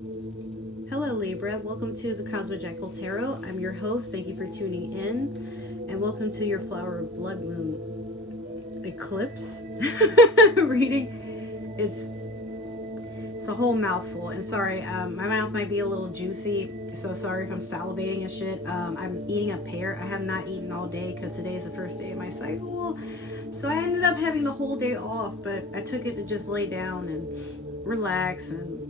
Hello Libra, welcome to the Cosmic Jackal Tarot. I'm your host, thank you for tuning in, and welcome to your Flower of Blood Moon eclipse reading. It's a whole mouthful, and sorry, my mouth might be a little juicy, so sorry if I'm salivating and shit. I'm eating a pear. I have not eaten all day because today is the first day of my cycle, so I ended up having the whole day off, but I took it to just lay down and relax, and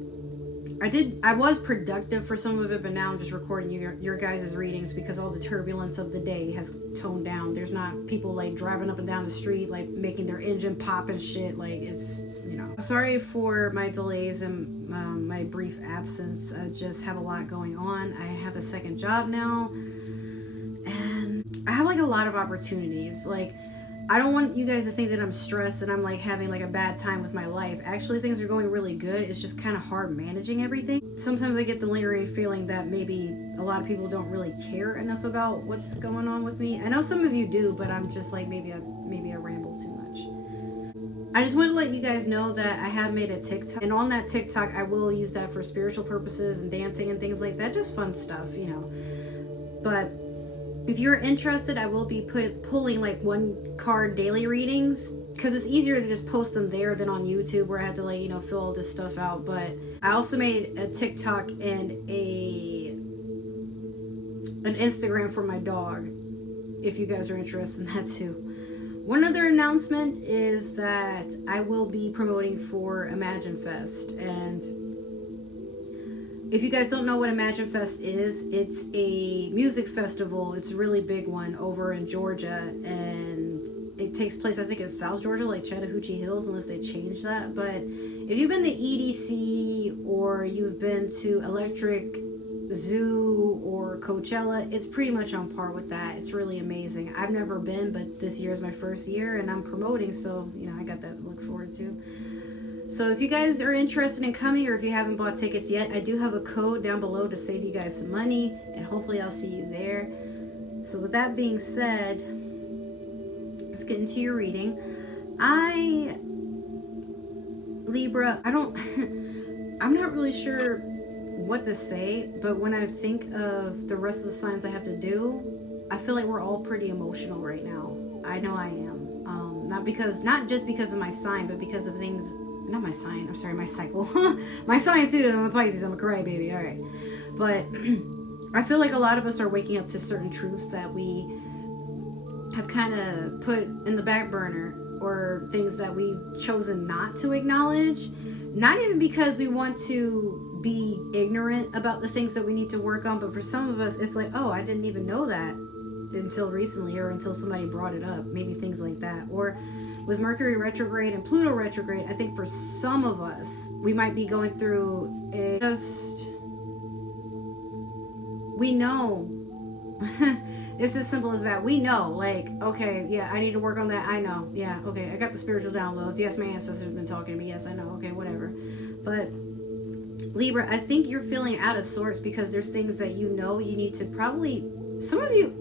I was productive for some of it, but now I'm just recording your guys' readings because all the turbulence of the day has toned down. There's not people like driving up and down the street, like making their engine pop and shit. Like it's, Sorry for my delays and my brief absence. I just have a lot going on. I have a second job now, and I have like a lot of opportunities. Like, I don't want you guys to think that I'm stressed and I'm like having like a bad time with my life. Actually, things are going really good. It's just kind of hard managing everything. Sometimes I get the lingering feeling that maybe a lot of people don't really care enough about what's going on with me. I know some of you do, but I'm just like, maybe I ramble too much. I just want to let you guys know that I have made a TikTok, and on that TikTok, I will use that for spiritual purposes and dancing and things like that. Just fun stuff, But if you're interested, I will be pulling like one card daily readings because it's easier to just post them there than on YouTube where I have to like, fill all this stuff out. But I also made a TikTok and an Instagram for my dog if you guys are interested in that too. One other announcement is that I will be promoting for Imagine Fest, and if you guys don't know what Imagine Fest is, it's a music festival. It's a really big one over in Georgia, and it takes place, I think, in South Georgia, like Chattahoochee Hills, unless they change that. But if you've been to EDC or you've been to Electric Zoo or Coachella, it's pretty much on par with that. It's really amazing. I've never been, but this year is my first year, and I'm promoting, so, I got that to look forward to. So if you guys are interested in coming, or if you haven't bought tickets yet, I do have a code down below to save you guys some money, and hopefully I'll see you there. So with that being said, let's get into your reading. Libra, I'm not really sure what to say, but when I think of the rest of the signs I have to do, I feel like we're all pretty emotional right now. I know I am. Not just because of my sign, but because of things. Not my sign, I'm sorry, my cycle. My sign too, I'm a Pisces, I'm a crybaby, alright. But I feel like a lot of us are waking up to certain truths that we have kind of put in the back burner, or things that we've chosen not to acknowledge. Not even because we want to be ignorant about the things that we need to work on, but for some of us, it's like, oh, I didn't even know that until recently, or until somebody brought it up. Maybe things like that. Or with Mercury retrograde and Pluto retrograde, I think for some of us, we might be going through we know. It's as simple as that. We know, like, okay, yeah, I need to work on that. I know. Yeah, okay, I got the spiritual downloads. Yes, my ancestors have been talking to me. Yes, I know. Okay, whatever. But Libra, I think you're feeling out of sorts because there's things that you need to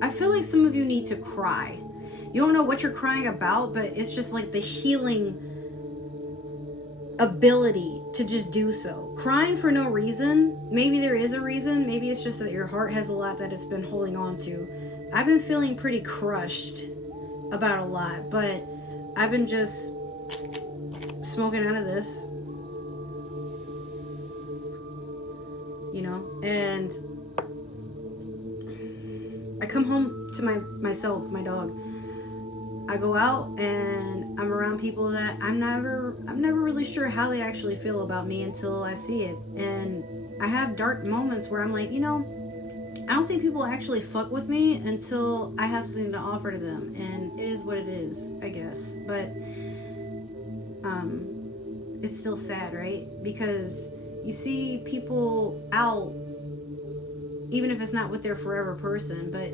I feel like some of you need to cry. You don't know what you're crying about, but it's just like the healing ability to just do so. Crying for no reason. Maybe there is a reason. Maybe it's just that your heart has a lot that it's been holding on to. I've been feeling pretty crushed about a lot, but I've been just smoking out of this. And I come home to myself, my dog. I go out and I'm around people that I'm never really sure how they actually feel about me until I see it. And I have dark moments where I'm like, I don't think people actually fuck with me until I have something to offer to them. And it is what it is, I guess. But it's still sad, right? Because you see people out, even if it's not with their forever person. But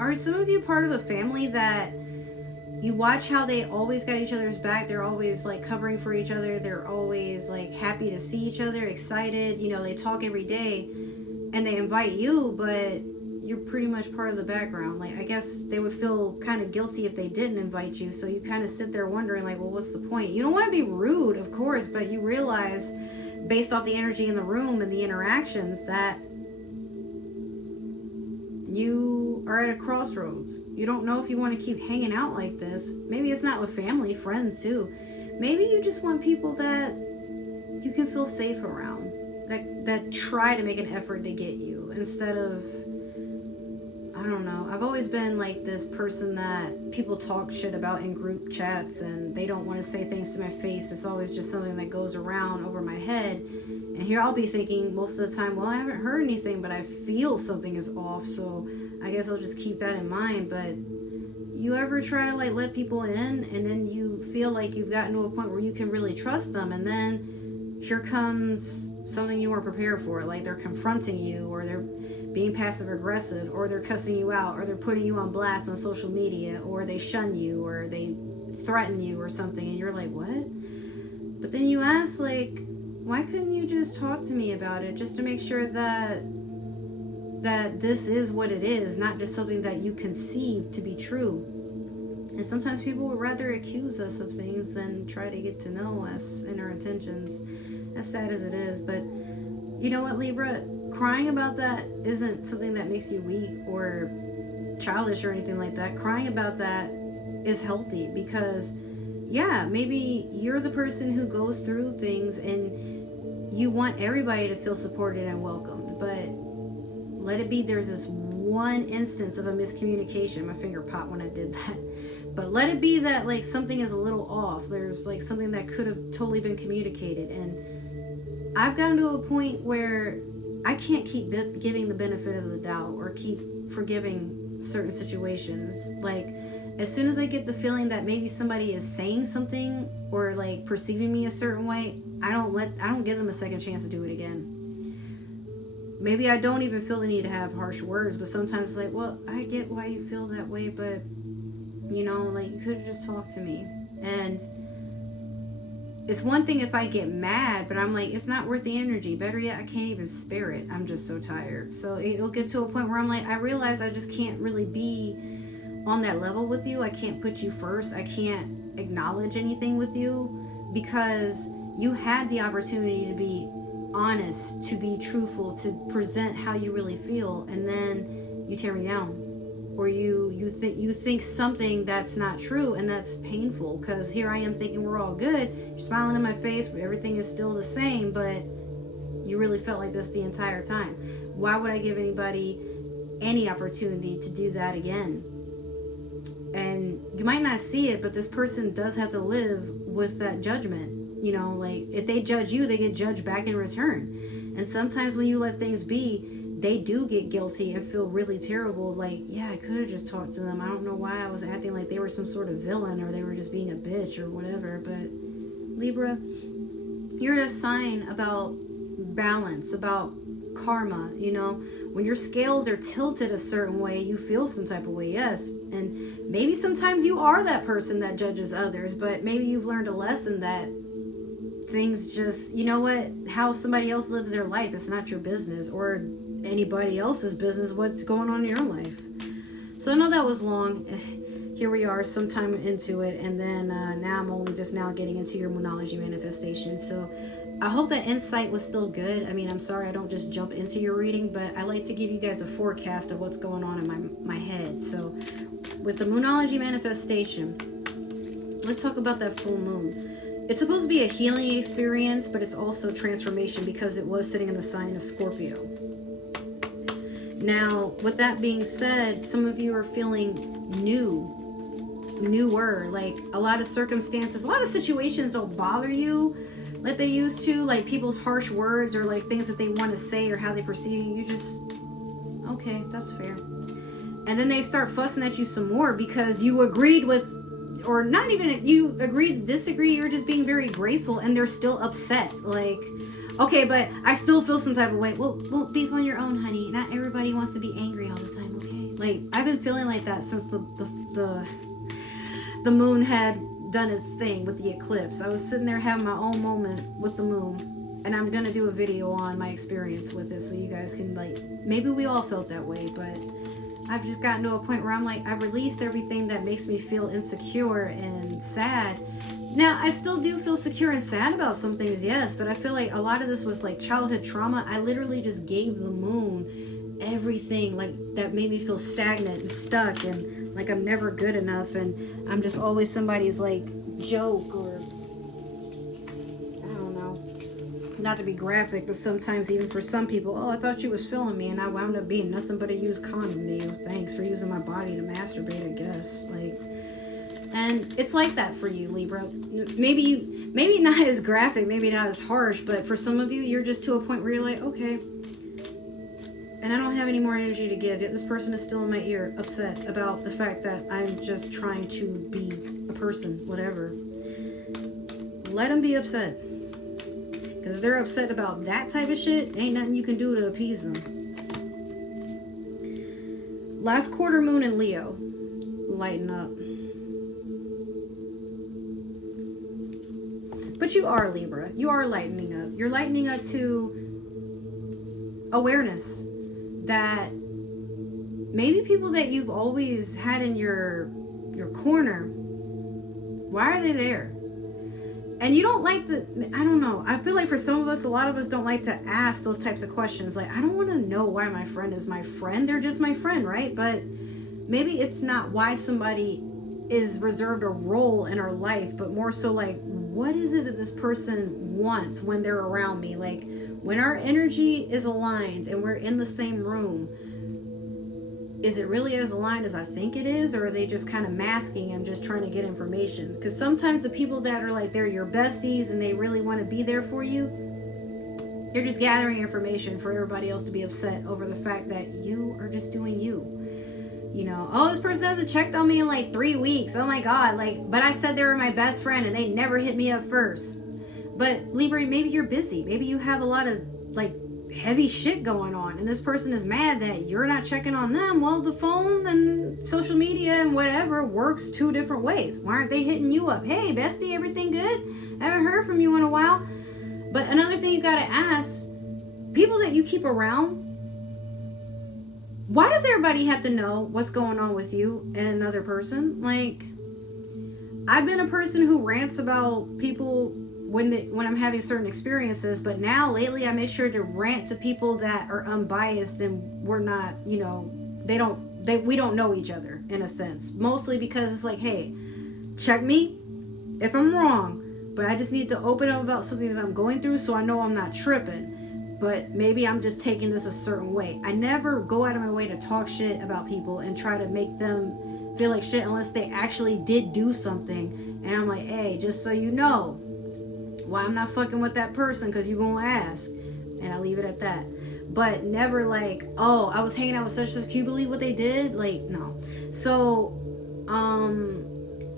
are some of you part of a family that you watch how they always got each other's back? They're always like covering for each other. They're always like happy to see each other, excited. They talk every day and they invite you, but you're pretty much part of the background. Like, I guess they would feel kind of guilty if they didn't invite you. So you kind of sit there wondering like, well, what's the point? You don't want to be rude, of course, but you realize based off the energy in the room and the interactions, that you are at a crossroads. You don't know if you want to keep hanging out like this. Maybe it's not with family, friends too. Maybe you just want people that you can feel safe around, that try to make an effort to get you, instead of, I don't know. I've always been like this person that people talk shit about in group chats and they don't want to say things to my face. It's always just something that goes around over my head. And here I'll be thinking most of the time, well, I haven't heard anything, but I feel something is off, so I guess I'll just keep that in mind. But you ever try to like let people in, and then you feel like you've gotten to a point where you can really trust them, and then here comes something you weren't prepared for, like they're confronting you, or they're being passive aggressive, or they're cussing you out, or they're putting you on blast on social media, or they shun you, or they threaten you or something, and you're like, what? But then you ask, like, why couldn't you just talk to me about it, just to make sure that this is what it is, not just something that you conceive to be true. And sometimes people would rather accuse us of things than try to get to know us and our intentions, as sad as it is. But you know what, Libra, crying about that isn't something that makes you weak or childish or anything like that. Crying about that is healthy, because yeah, maybe you're the person who goes through things and you want everybody to feel supported and welcomed, but let it be there's this one instance of a miscommunication. My finger popped when I did that. But let it be that like something is a little off. There's like something that could have totally been communicated. And I've gotten to a point where I can't keep giving the benefit of the doubt or keep forgiving certain situations. Like, as soon as I get the feeling that maybe somebody is saying something or like perceiving me a certain way, I don't give them a second chance to do it again. Maybe I don't even feel the need to have harsh words, but sometimes it's like, well, I get why you feel that way, but you know, like, you could have just talked to me. And it's one thing if I get mad, but I'm like, it's not worth the energy. Better yet, I can't even spare it. I'm just so tired. So it'll get to a point where I'm like, I realize I just can't really be on that level with you. I can't put you first. I can't acknowledge anything with you, because you had the opportunity to be honest, to be truthful, to present how you really feel, and then you tear me down, or you think something that's not true, and that's painful, because here I am thinking we're all good, you're smiling in my face, but everything is still the same, but you really felt like this the entire time. Why would I give anybody any opportunity to do that again? And you might not see it, but this person does have to live with that judgment. You know, like, if they judge you, they get judged back in return. And sometimes when you let things be, they do get guilty and feel really terrible. Like, yeah, I could have just talked to them. I don't know why I was acting like they were some sort of villain, or they were just being a bitch or whatever. But Libra, you're a sign about balance, about karma. You know, when your scales are tilted a certain way, you feel some type of way, yes. And maybe sometimes you are that person that judges others, but maybe you've learned a lesson that things just, you know what, how somebody else lives their life, it's not your business, or anybody else's business what's going on in your life. So I know that was long. Here we are sometime into it, and then now I'm only just now getting into your Moonology manifestation. So I hope that insight was still good. I mean, I'm sorry I don't just jump into your reading, but I like to give you guys a forecast of what's going on in my head. So with the Moonology manifestation, let's talk about that full moon. It's supposed to be a healing experience, but it's also transformation, because it was sitting in the sign of Scorpio. Now, with that being said, some of you are feeling newer, like a lot of circumstances, a lot of situations don't bother you like they used to, like people's harsh words or like things that they want to say or how they perceive you. You just, okay, that's fair. And then they start fussing at you some more because you agreed with, or not even you agreed, disagree, you're just being very graceful, and they're still upset. Like, okay, but I still feel some type of way. Well, be on your own, honey. Not everybody wants to be angry all the time, okay? Like, I've been feeling like that since the moon had done its thing with the eclipse. I was sitting there having my own moment with the moon, and I'm gonna do a video on my experience with it, so you guys can, like, maybe we all felt that way, but I've just gotten to a point where I'm like, I've released everything that makes me feel insecure and sad. Now, I still do feel secure and sad about some things, yes, but I feel like a lot of this was like childhood trauma. I literally just gave the moon everything like that made me feel stagnant and stuck and like I'm never good enough and I'm just always somebody's like joke, or I don't know, not to be graphic, but sometimes even for some people, oh, I thought you was feeling me and I wound up being nothing but a used condom to you. Thanks for using my body to masturbate, I guess. Like, and it's like that for you, Libra. Maybe not as graphic, maybe not as harsh, but for some of you, you're just to a point where you're like, okay, and I don't have any more energy to give, yet this person is still in my ear, upset about the fact that I'm just trying to be a person, whatever. Let them be upset. Because if they're upset about that type of shit, ain't nothing you can do to appease them. Last quarter moon in Leo. Lighten up. But you are Libra. You are lightening up. You're lightening up to awareness that maybe people that you've always had in your corner, why are they there? And you don't like to, I don't know, I feel like for some of us, a lot of us don't like to ask those types of questions. Like, I don't want to know why my friend is my friend. They're just my friend, right? But maybe it's not why somebody is reserved a role in our life, but more so like, what is it that this person wants when they're around me? Like, when our energy is aligned and we're in the same room, is it really as aligned as I think it is? Or are they just kind of masking and just trying to get information? Because sometimes the people that are like, they're your besties and they really want to be there for you, they're just gathering information for everybody else to be upset over the fact that you are just doing you. You know, oh, this person hasn't checked on me in like 3 weeks. Oh my God. Like, but I said they were my best friend and they never hit me up first. But Libra, maybe you're busy. Maybe you have a lot of like heavy shit going on and this person is mad that you're not checking on them. Well, the phone and social media and whatever works two different ways. Why aren't they hitting you up? Hey, bestie, everything good? I haven't heard from you in a while. But another thing you got to ask, people that you keep around, why does everybody have to know what's going on with you and another person? Like, I've been a person who rants about people when I'm having certain experiences, but now lately I make sure to rant to people that are unbiased and we're not, you know, we don't know each other in a sense. Mostly because it's like, hey, check me if I'm wrong, but I just need to open up about something that I'm going through so I know I'm not tripping. But maybe I'm just taking this a certain way. I never go out of my way to talk shit about people and try to make them feel like shit unless they actually did do something. And I'm like, hey, just so you know, why I'm not fucking with that person, because you gonna ask. And I leave it at that. But never like, oh, I was hanging out with such and such, can you believe what they did? Like, no. So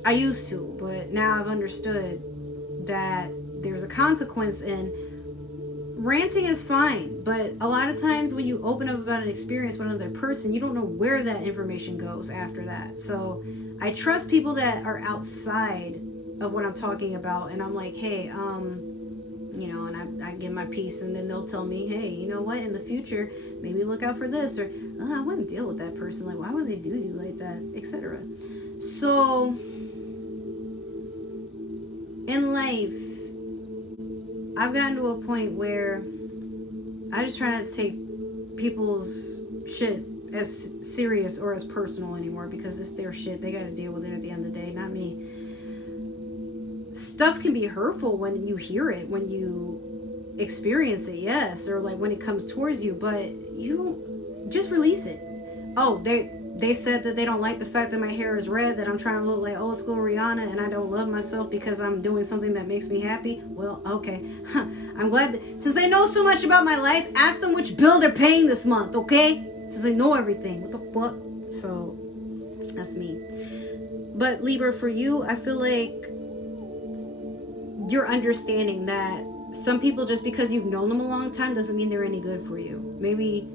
I used to, but now I've understood that there's a consequence, and ranting is fine, but a lot of times when you open up about an experience with another person, you don't know where that information goes after that. So I trust people that are outside of what I'm talking about, and I'm like, hey, you know, and I give my piece, and then they'll tell me, hey, you know what, in the future, maybe look out for this, or oh, I wouldn't deal with that person, like, why would they do you like that, etc. So in life, I've gotten to a point where I just try not to take people's shit as serious or as personal anymore, because it's their shit. They got to deal with it at the end of the day, not me. Stuff can be hurtful when you hear it, when you experience it, yes, or like when it comes towards you, but you don't just release it. Oh, they said that they don't like the fact that my hair is red, that I'm trying to look like old school Rihanna, and I don't love myself because I'm doing something that makes me happy. Well, okay. I'm glad that, since they know so much about my life, ask them which bill they're paying this month, okay? Since they know everything. What the fuck? So, that's me. But Libra, for you, I feel like you're understanding that some people, just because you've known them a long time, doesn't mean they're any good for you. Maybe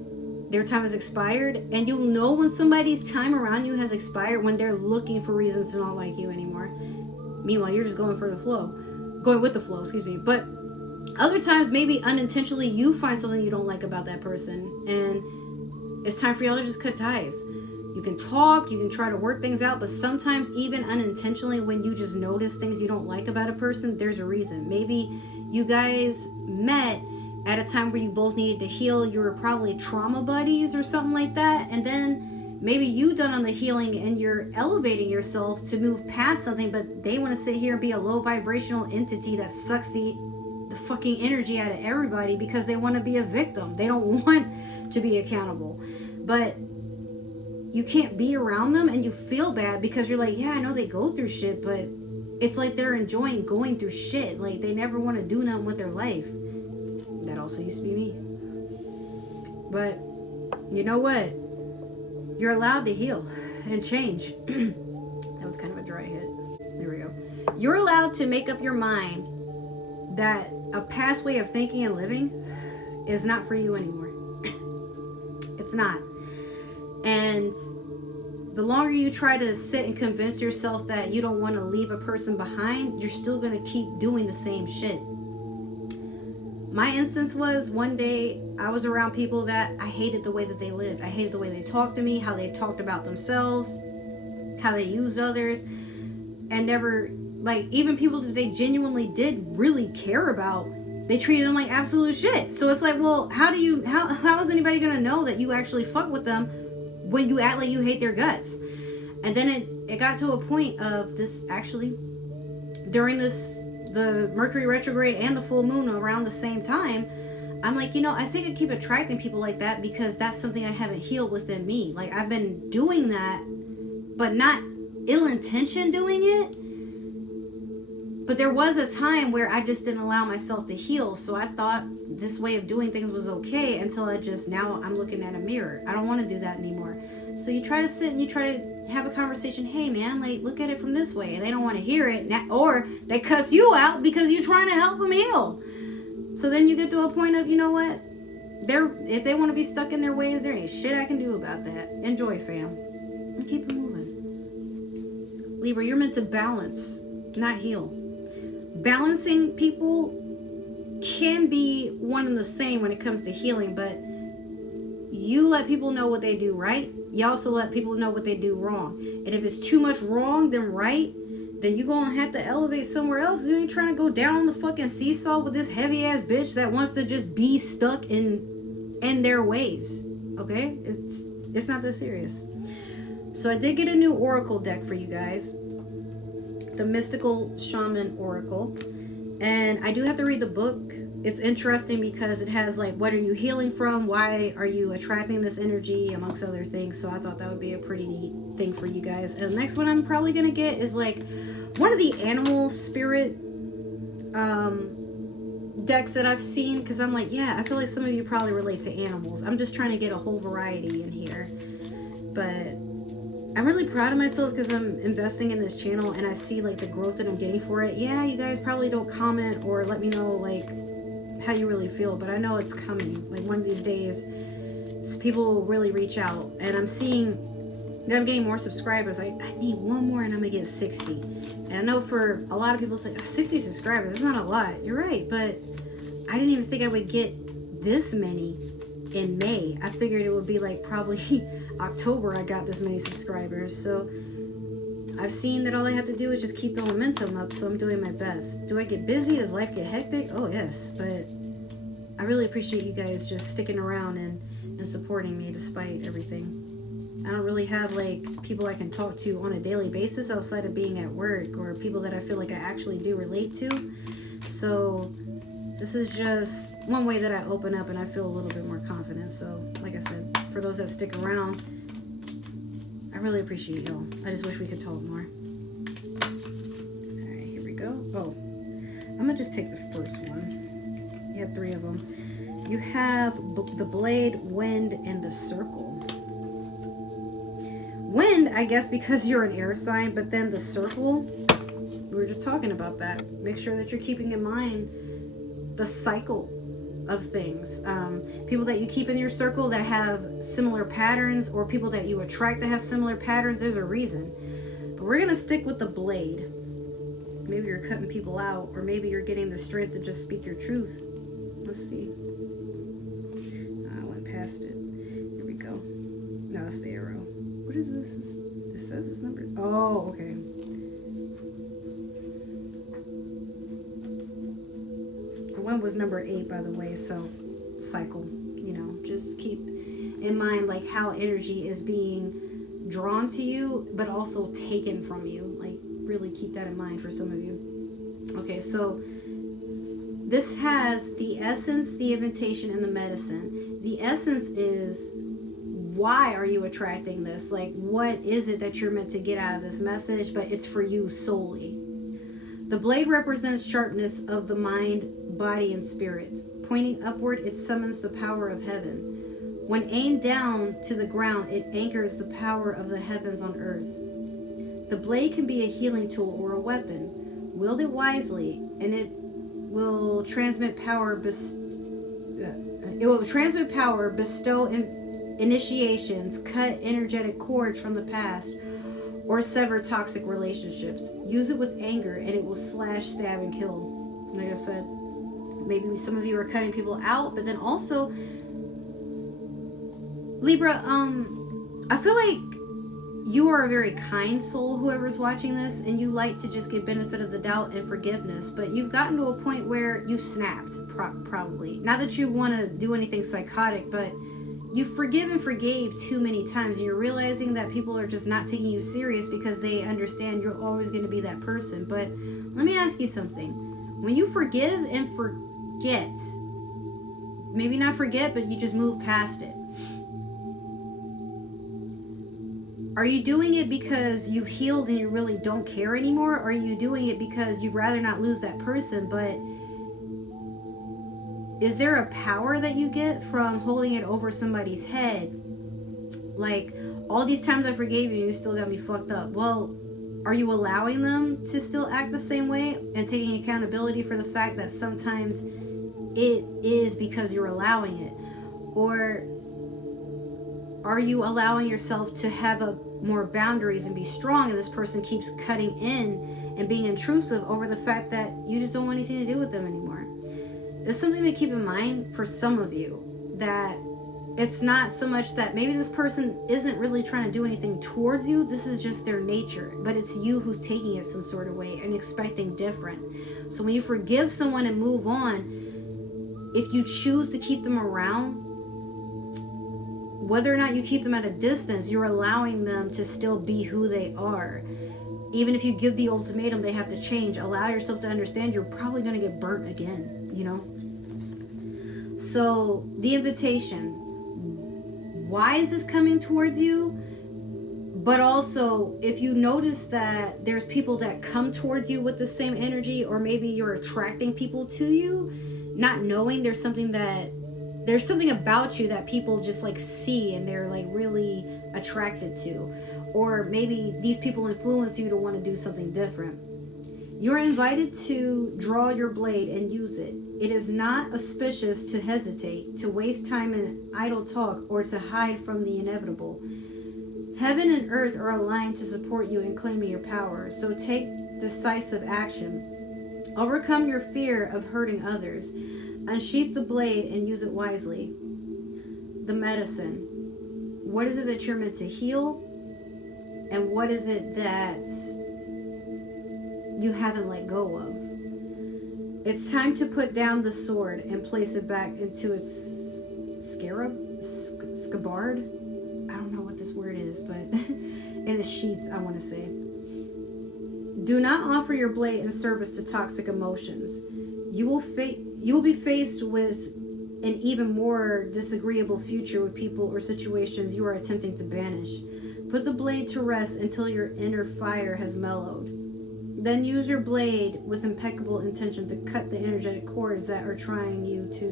their time has expired, and you'll know when somebody's time around you has expired when they're looking for reasons to not like you anymore. Meanwhile, you're just going with the flow, excuse me. But other times, maybe unintentionally, you find something you don't like about that person, and it's time for y'all to just cut ties. You can talk, you can try to work things out, but sometimes even unintentionally, when you just notice things you don't like about a person, there's a reason. Maybe you guys met at a time where you both needed to heal. You were probably trauma buddies or something like that. And then maybe you done on the healing and you're elevating yourself to move past something, but they want to sit here and be a low vibrational entity that sucks the fucking energy out of everybody because they want to be a victim. They don't want to be accountable. But you can't be around them and you feel bad because you're like, yeah, I know they go through shit, but it's like they're enjoying going through shit. Like they never want to do nothing with their life. That also used to be me. But you know what? You're allowed to heal and change. That was kind of a dry hit. There we go. You're allowed to make up your mind that a past way of thinking and living is not for you anymore. It's not. And the longer you try to sit and convince yourself that you don't want to leave a person behind, you're still going to keep doing the same shit. My instance was one day I was around people that I hated the way that they lived. I hated the way they talked to me, how they talked about themselves, how they used others, and never, like, even people that they genuinely did really care about, they treated them like absolute shit. So it's like, well, how is anybody going to know that you actually fuck with them when you act like you hate their guts? And then it got to a point of this, actually, during the Mercury retrograde and the full moon around the same time, I'm like, I think I keep attracting people like that because that's something I haven't healed within me. Like, I've been doing that, but not ill-intention doing it. But there was a time where I just didn't allow myself to heal. So I thought this way of doing things was okay until now I'm looking at a mirror. I don't want to do that anymore. So you try to sit and you try to have a conversation. Hey man, like, look at it from this way. And they don't want to hear it. Or they cuss you out because you're trying to help them heal. So then you get to a point of, you know what? If they want to be stuck in their ways, there ain't shit I can do about that. Enjoy, fam. And keep it moving. Libra, you're meant to balance, not heal. Balancing people can be one and the same when it comes to healing, but you let people know what they do right. You also let people know what they do wrong. And if it's too much wrong than right, then you're going to have to elevate somewhere else. You ain't trying to go down the fucking seesaw with this heavy ass bitch that wants to just be stuck in their ways. Okay? It's not that serious. So I did get a new oracle deck for you guys. The Mystical Shaman Oracle. And I do have to read the book. It's interesting because it has like, what are you healing from? Why are you attracting this energy? Amongst other things. So I thought that would be a pretty neat thing for you guys. And the next one I'm probably going to get is like one of the animal spirit decks that I've seen. Because I'm like, yeah, I feel like some of you probably relate to animals. I'm just trying to get a whole variety in here. But I'm really proud of myself because I'm investing in this channel and I see like the growth that I'm getting for it. Yeah, you guys probably don't comment or let me know like how you really feel, but I know it's coming. Like one of these days, people will really reach out, and I'm seeing that I'm getting more subscribers. I need one more and I'm gonna get 60. And I know for a lot of people say 60 subscribers, it's not a lot. You're right, but I didn't even think I would get this many in May. I figured it would be like probably October I got this many subscribers. So I've seen that all I have to do is just keep the momentum up, so I'm doing my best. Do I get busy? Does life get hectic? Oh yes, but I really appreciate you guys just sticking around and supporting me despite everything. I don't really have like people I can talk to on a daily basis outside of being at work, or people that I feel like I actually do relate to. So this is just one way that I open up and I feel a little bit more confident. So like I said, for those that stick around, I really appreciate y'all. I just wish we could talk more. Alright, here we go. Oh, I'm gonna just take the first one. You have 3 of them. You have the Blade, Wind, and the Circle. Wind, I guess because you're an air sign, but then the Circle, we were just talking about that. Make sure that you're keeping in mind the cycle of things. People that you keep in your circle that have similar patterns, or people that you attract that have similar patterns, there's a reason. But we're gonna stick with the Blade. Maybe you're cutting people out, or maybe you're getting the strength to just speak your truth. Let's see. I went past it. Here we go. No, it's the arrow. What is this? It says this number. Oh, okay. The one was number 8, by the way. So, cycle. You know, just keep in mind like how energy is being drawn to you, but also taken from you. Like, really keep that in mind for some of you. Okay, so this has the essence, the invitation, and the medicine. The essence is, why are you attracting this? Like, what is it that you're meant to get out of this message? But it's for you solely. The blade represents sharpness of the mind, body, and spirit. Pointing upward, it summons the power of heaven. When aimed down to the ground, it anchors the power of the heavens on earth. The blade can be a healing tool or a weapon. Wield it wisely, and it will transmit power. Bestow initiations, cut energetic cords from the past, or sever toxic relationships. Use it with anger, and it will slash, stab, and kill. Like I said, maybe some of you are cutting people out, but then also, Libra, I feel like you are a very kind soul, whoever's watching this, and you like to just give benefit of the doubt and forgiveness, but you've gotten to a point where you've snapped, probably. Not that you want to do anything psychotic, but you've forgiven and forgave too many times, and you're realizing that people are just not taking you serious because they understand you're always going to be that person. But let me ask you something. When you forgive and forget, maybe not forget, but you just move past it, are you doing it because you've healed and you really don't care anymore? Or are you doing it because you'd rather not lose that person? But is there a power that you get from holding it over somebody's head? Like, all these times I forgave you, you still got me fucked up. Well, are you allowing them to still act the same way and taking accountability for the fact that sometimes it is because you're allowing it? Or are you allowing yourself to have more boundaries and be strong, and this person keeps cutting in and being intrusive over the fact that you just don't want anything to do with them anymore? It's something to keep in mind for some of you, that it's not so much that maybe this person isn't really trying to do anything towards you. This is just their nature, but it's you who's taking it some sort of way and expecting different. So when you forgive someone and move on, if you choose to keep them around, whether or not you keep them at a distance, you're allowing them to still be who they are. Even if you give the ultimatum they have to change, allow yourself to understand you're probably going to get burnt again, you know? So the invitation, why is this coming towards you? But also, if you notice that there's people that come towards you with the same energy, or maybe you're attracting people to you, not knowing there's something about you that people just like see and they're like really attracted to. Or maybe these people influence you to want to do something different. You're invited to draw your blade and use it. It is not auspicious to hesitate, to waste time in idle talk, or to hide from the inevitable. Heaven and earth are aligned to support you in claiming your power, so take decisive action. Overcome your fear of hurting others. Unsheath the blade and use it wisely. The medicine. What is it that you're meant to heal? And what is it that you haven't let go of? It's time to put down the sword and place it back into its scabbard. I don't know what this word is, but in its sheath, I want to say. Do not offer your blade in service to toxic emotions. You will be faced with an even more disagreeable future with people or situations you are attempting to banish. Put the blade to rest until your inner fire has mellowed. Then use your blade with impeccable intention to cut the energetic cords that are tying you to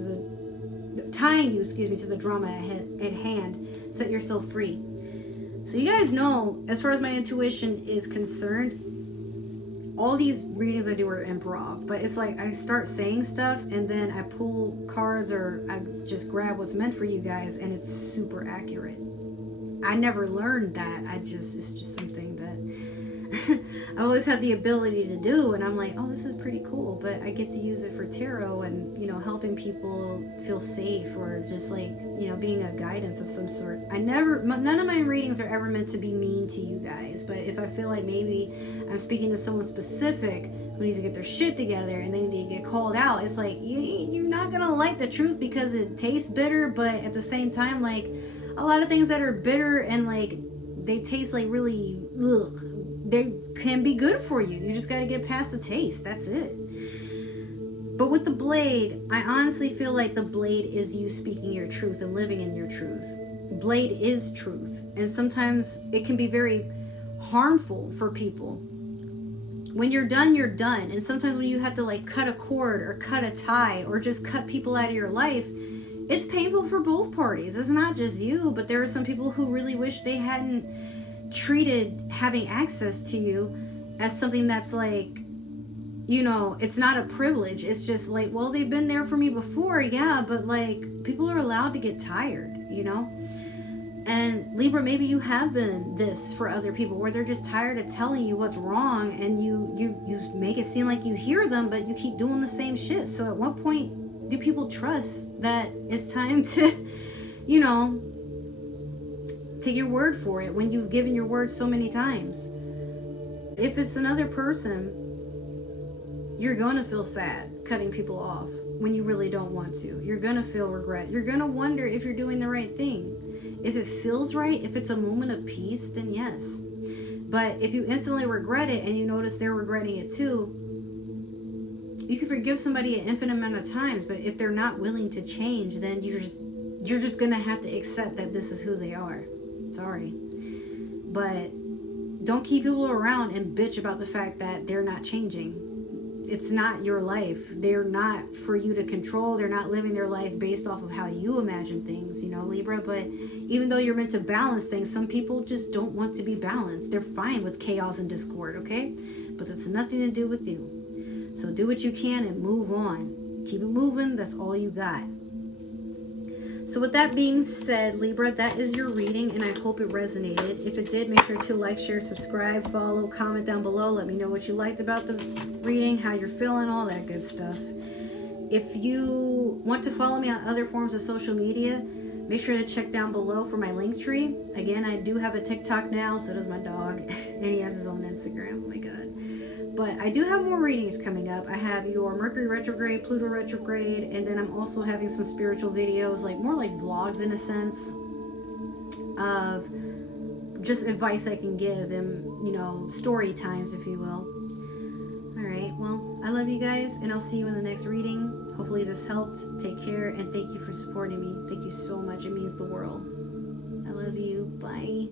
the drama at hand. Set yourself free. So you guys know, as far as my intuition is concerned, all these readings I do are improv, but it's like I start saying stuff and then I pull cards or I just grab what's meant for you guys, and it's super accurate. I never learned that. It's just something that I always had the ability to do, and I'm like, oh, this is pretty cool, but I get to use it for tarot and, you know, helping people feel safe, or just like, you know, being a guidance of some sort. None of my readings are ever meant to be mean to you guys, but if I feel like maybe I'm speaking to someone specific who needs to get their shit together and they need to get called out, it's like, you're not gonna like the truth because it tastes bitter, but at the same time, like, a lot of things that are bitter and like they taste like really ugh, they can be good for you. You just got to get past the taste. That's it. But with the blade, I honestly feel like the blade is you speaking your truth and living in your truth. Blade is truth, and sometimes it can be very harmful for people. When you're done, you're done. And sometimes when you have to like cut a cord or cut a tie or just cut people out of your life, it's painful for both parties. It's not just you, but there are some people who really wish they hadn't treated having access to you as something that's like, you know, it's not a privilege. It's just like, well, they've been there for me before, yeah, but like, people are allowed to get tired, you know? And Libra, maybe you have been this for other people, where they're just tired of telling you what's wrong, and you make it seem like you hear them, but you keep doing the same shit. So at what point do people trust that it's time to, you know, take your word for it when you've given your word so many times? If it's another person, you're gonna feel sad cutting people off when you really don't want to. You're gonna feel regret. You're gonna wonder if you're doing the right thing. If it feels right, if it's a moment of peace, then yes. But if you instantly regret it and you notice they're regretting it too, you can forgive somebody an infinite amount of times, but if they're not willing to change, then you're just gonna have to accept that this is who they are. Sorry. But don't keep people around and bitch about the fact that they're not changing. It's not your life. They're not for you to control. They're not living their life based off of how you imagine things, you know, Libra. But even though you're meant to balance things, some people just don't want to be balanced. They're fine with chaos and discord, okay? But that's nothing to do with you. So do what you can and move on. Keep it moving. That's all you got. So with that being said, Libra, that is your reading, and I hope it resonated. If it did, make sure to like, share, subscribe, follow, comment down below. Let me know what you liked about the reading, how you're feeling, all that good stuff. If you want to follow me on other forms of social media, make sure to check down below for my link tree. Again, I do have a TikTok now, so does my dog, and he has his own Instagram. Oh my god. But I do have more readings coming up. I have your Mercury retrograde, Pluto retrograde, and then I'm also having some spiritual videos, like more like vlogs in a sense, of just advice I can give and, you know, story times, if you will. All right, well, I love you guys, and I'll see you in the next reading. Hopefully this helped. Take care, and thank you for supporting me. Thank you so much. It means the world. I love you. Bye.